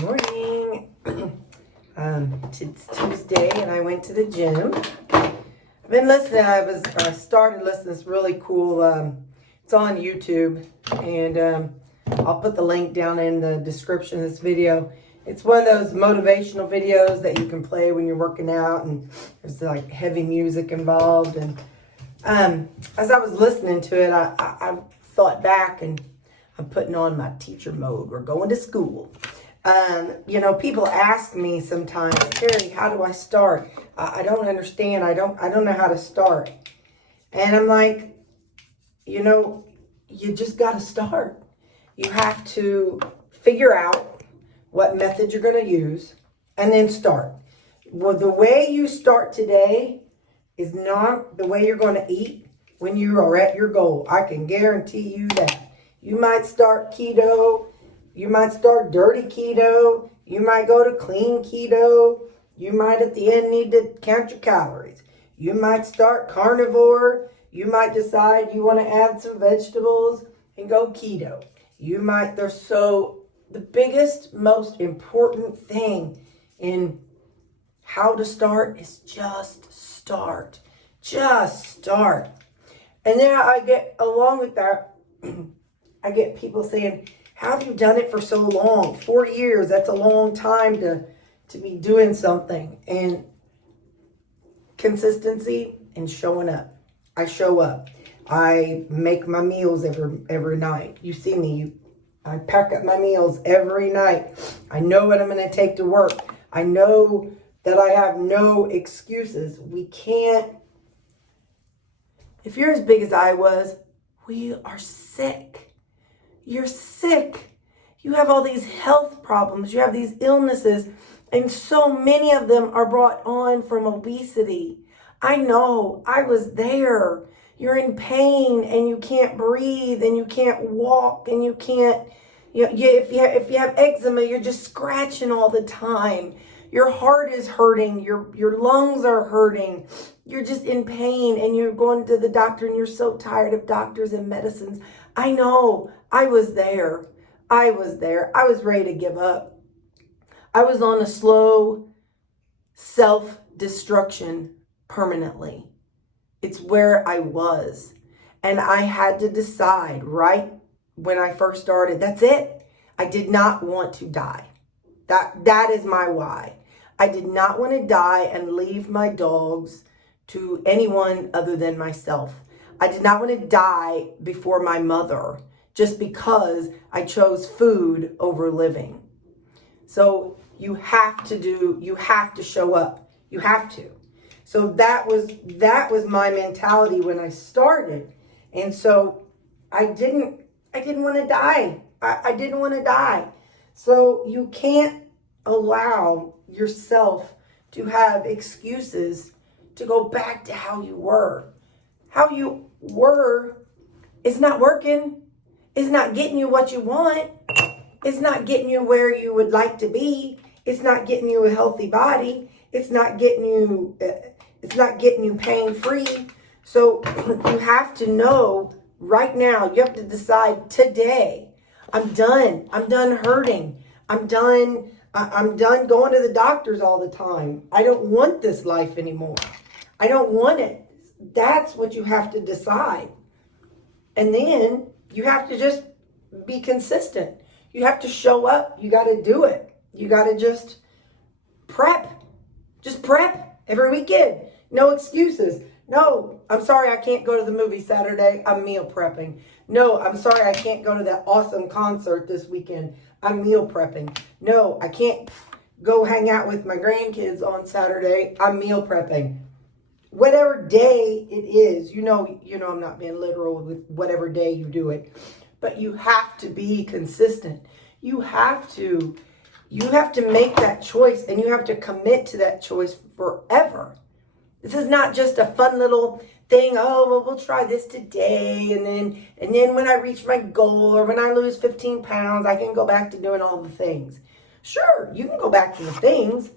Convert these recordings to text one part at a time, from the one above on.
Morning. It's Tuesday and I went to the gym. I've been listening. I started listening to this really cool. It's on YouTube, and I'll put the link down in the description of this video. It's one of those motivational videos that you can play when you're working out, and there's like heavy music involved. And as I was listening to it, I thought back, and I'm putting on my teacher mode. We're going to school. People ask me sometimes, Terry, how do I start? I don't understand. I don't know how to start. And I'm like, you just got to start. You have to figure out what method you're going to use and then start. Well, the way you start today is not the way you're going to eat when you are at your goal. I can guarantee you that. You might start keto. You might start dirty keto. You might go to clean keto. You might at the end need to count your calories. You might start carnivore. You might decide you want to add some vegetables and go keto. The biggest, most important thing in how to start is just start. Just start. And then I get, along with that, I get people saying, how have you done it for so long? 4 years, that's a long time to be doing something. And consistency and showing up. I show up. I make my meals every night. You see me. I pack up my meals every night. I know what I'm going to take to work. I know that I have no excuses. If you're as big as I was, we are sick. You're sick. You have all these health problems. You have these illnesses. And so many of them are brought on from obesity. I know. I was there. You're in pain and you can't breathe and you can't walk and you can't, if you have eczema, you're just scratching all the time. Your heart is hurting. Your lungs are hurting. You're just in pain and you're going to the doctor and you're so tired of doctors and medicines. I know. I was there. I was ready to give up. I was on a slow self-destruction permanently. It's where I was. And I had to decide right when I first started, that's it. I did not want to die. That is my why. I did not want to die and leave my dogs to anyone other than myself. I did not want to die before my mother just because I chose food over living. So you have to show up. You have to. So that was my mentality when I started. And so I didn't want to die. I didn't want to die. So you can't allow yourself to have excuses to go back to how you were. How you were is not working. It's not getting you what you want. It's not getting you where you would like to be. It's not getting you a healthy body. It's not getting you pain-free. So you have to know right now, you have to decide today, I'm done. I'm done hurting. I'm done going to the doctors all the time. I don't want this life anymore. I don't want it. That's what you have to decide. And then you have to just be consistent. You have to show up. You got to do it. You got to just prep. Just prep every weekend. No excuses. No, I'm sorry I can't go to the movie Saturday. I'm meal prepping. No, I'm sorry I can't go to that awesome concert this weekend. I'm meal prepping. No, I can't go hang out with my grandkids on Saturday. I'm meal prepping. Whatever day it is, I'm not being literal with whatever day you do it, but you have to be consistent. You have to make that choice, and you have to commit to that choice forever. This is not just a fun little thing. Oh, well, we'll try this today, and then when I reach my goal or when I lose 15 pounds, I can go back to doing all the things. Sure, you can go back to the things,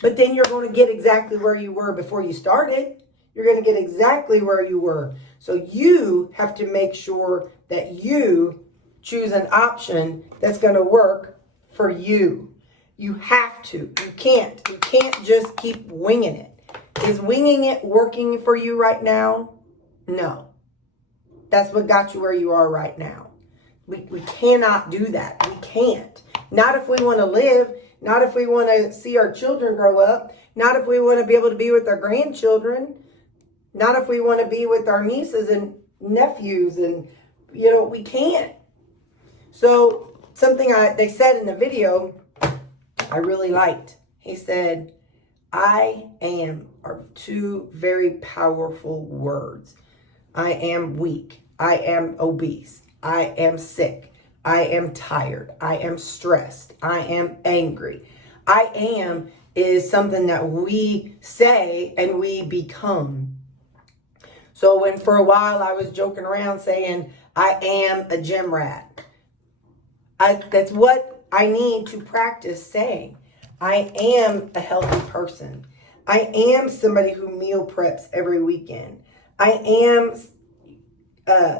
but then you're going to get exactly where you were before you started. You're going to get exactly where you were. So you have to make sure that you choose an option that's going to work for you. You have to. You can't. You can't just keep winging it. Is winging it working for you right now? No. That's what got you where you are right now. We cannot do that. We can't. Not if we want to live. Not if we want to see our children grow up. Not if we want to be able to be with our grandchildren. Not if we want to be with our nieces and nephews. And, we can't. So something they said in the video I really liked. He said, I am are two very powerful words. I am weak. I am obese. I am sick. I am tired. I am stressed. I am angry. I am is something that we say and we become. So when for a while I was joking around saying, I am a gym rat. That's what I need to practice saying. I am a healthy person. I am somebody who meal preps every weekend. I am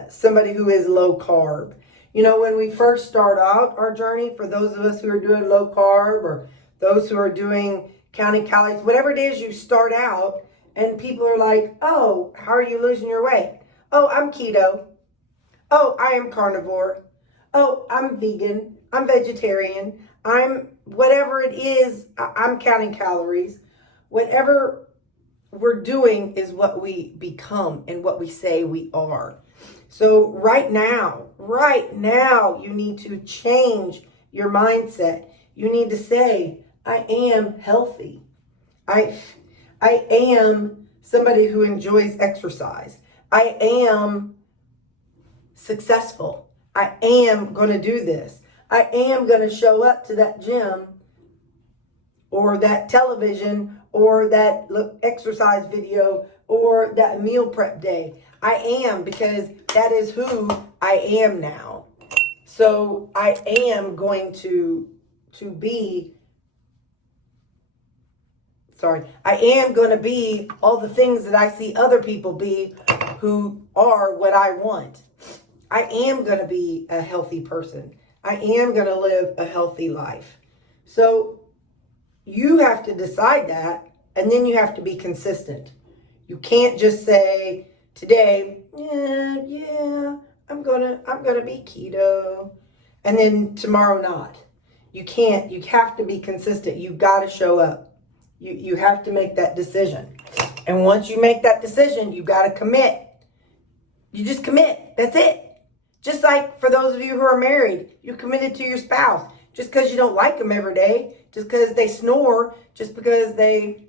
somebody who is low carb. When we first start out our journey, for those of us who are doing low carb or those who are doing counting calories, whatever it is, you start out and people are like, oh, how are you losing your weight? Oh, I'm keto. Oh, I am carnivore. Oh, I'm vegan. I'm vegetarian. I'm whatever it is. I'm counting calories. Whatever we're doing is what we become and what we say we are. So right now, you need to change your mindset. You need to say, I am healthy. I am somebody who enjoys exercise. I am successful. I am going to do this. I am going to show up to that gym or that television or that exercise video or that meal prep day. I am, because that is who I am now. So I am going to be, I am going to be all the things that I see other people be who are what I want. I am going to be a healthy person. I am going to live a healthy life. So you have to decide that, and then you have to be consistent. You can't just say today, I'm gonna be keto, and then tomorrow not. You can't. You have to be consistent. You got to show up. You have to make that decision. And once you make that decision, you got to commit. You just commit. That's it. Just like for those of you who are married, you're committed to your spouse. Just because you don't like them every day, just because they snore, just because they,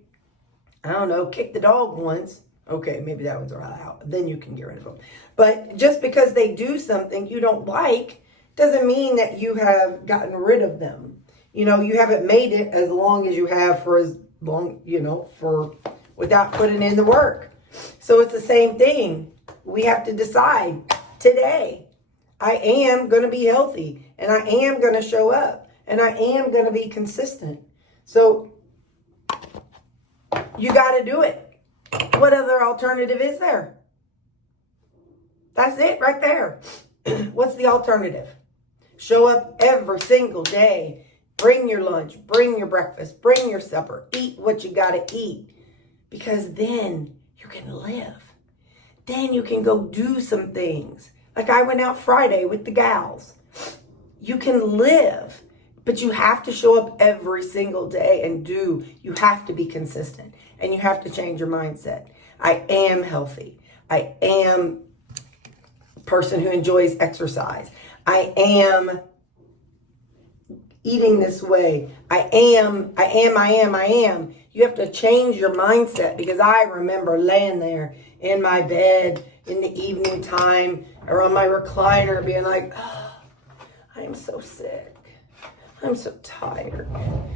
kick the dog once. Okay, maybe that one's out. Then you can get rid of them. But just because they do something you don't like doesn't mean that you have gotten rid of them. You haven't made it as long as you have for as long, without putting in the work. So it's the same thing. We have to decide today. I am going to be healthy, and I am going to show up, and I am going to be consistent. So you got to do it. What other alternative is there? That's it right there. What's the alternative? Show up every single day. Bring your lunch, bring your breakfast, bring your supper. Eat what you got to eat, because then you can live. Then you can go do some things. Like I went out Friday with the gals. You can live, but you have to show up every single day and do. You have to be consistent, and you have to change your mindset. I am healthy. I am a person who enjoys exercise. I am eating this way. I am. You have to change your mindset, because I remember laying there in my bed in the evening time or on my recliner being like, oh, I am so sick. I'm so tired.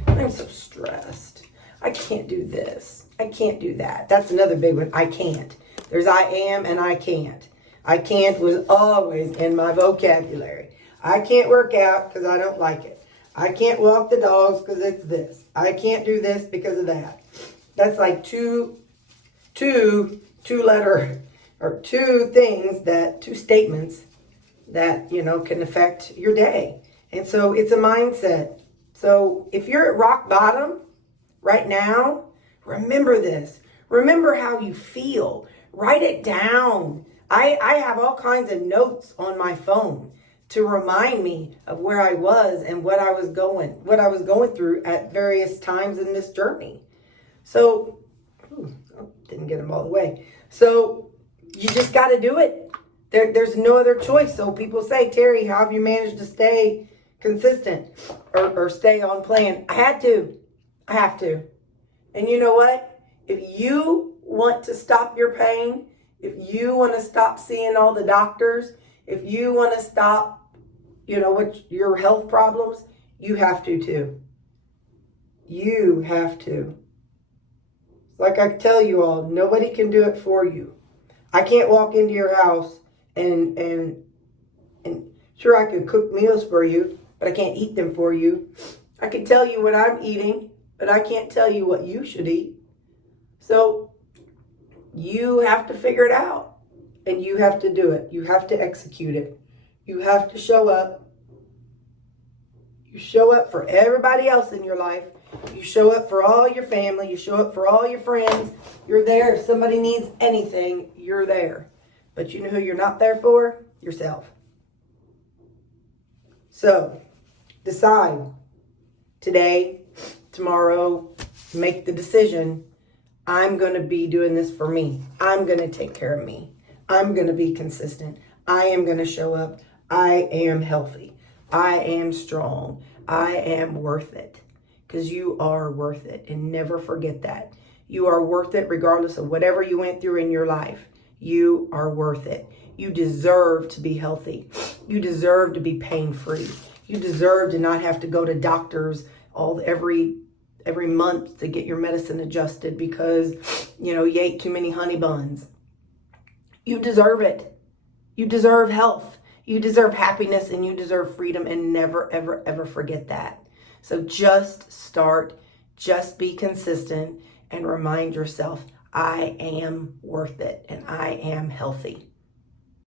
I'm so stressed. I can't do this. I can't do that. That's another big one. I can't. There's I am and I can't. I can't was always in my vocabulary. I can't work out because I don't like it. I can't walk the dogs because it's this. I can't do this because of that. That's like two statements that, can affect your day. And so it's a mindset. So if you're at rock bottom right now, remember this. Remember how you feel. Write it down. I have all kinds of notes on my phone to remind me of where I was and what I was going through at various times in this journey. So, didn't get them all the way. So you just got to do it. There's no other choice. So people say, Terry, how have you managed to stay consistent or stay on plan? I have to. And you know what? If you want to stop your pain, if you want to stop seeing all the doctors, if you want to stop, what your health problems, you have to too. You have to. Like I tell you all, nobody can do it for you. I can't walk into your house and sure, I could cook meals for you, but I can't eat them for you. I can tell you what I'm eating, but I can't tell you what you should eat. So you have to figure it out, and you have to do it. You have to execute it. You have to show up. You show up for everybody else in your life. You show up for all your family. You show up for all your friends. You're there. If somebody needs anything, you're there. But you know who you're not there for? Yourself. So, decide today, tomorrow, make the decision. I'm going to be doing this for me. I'm going to take care of me. I'm going to be consistent. I am going to show up. I am healthy. I am strong. I am worth it. Because you are worth it. And never forget that. You are worth it regardless of whatever you went through in your life. You are worth it. You deserve to be healthy. You deserve to be pain-free. You deserve to not have to go to doctors every month to get your medicine adjusted because, you ate too many honey buns. You deserve it. You deserve health. You deserve happiness, and you deserve freedom, and never, ever, ever forget that. So just start, just be consistent, and remind yourself, I am worth it, and I am healthy.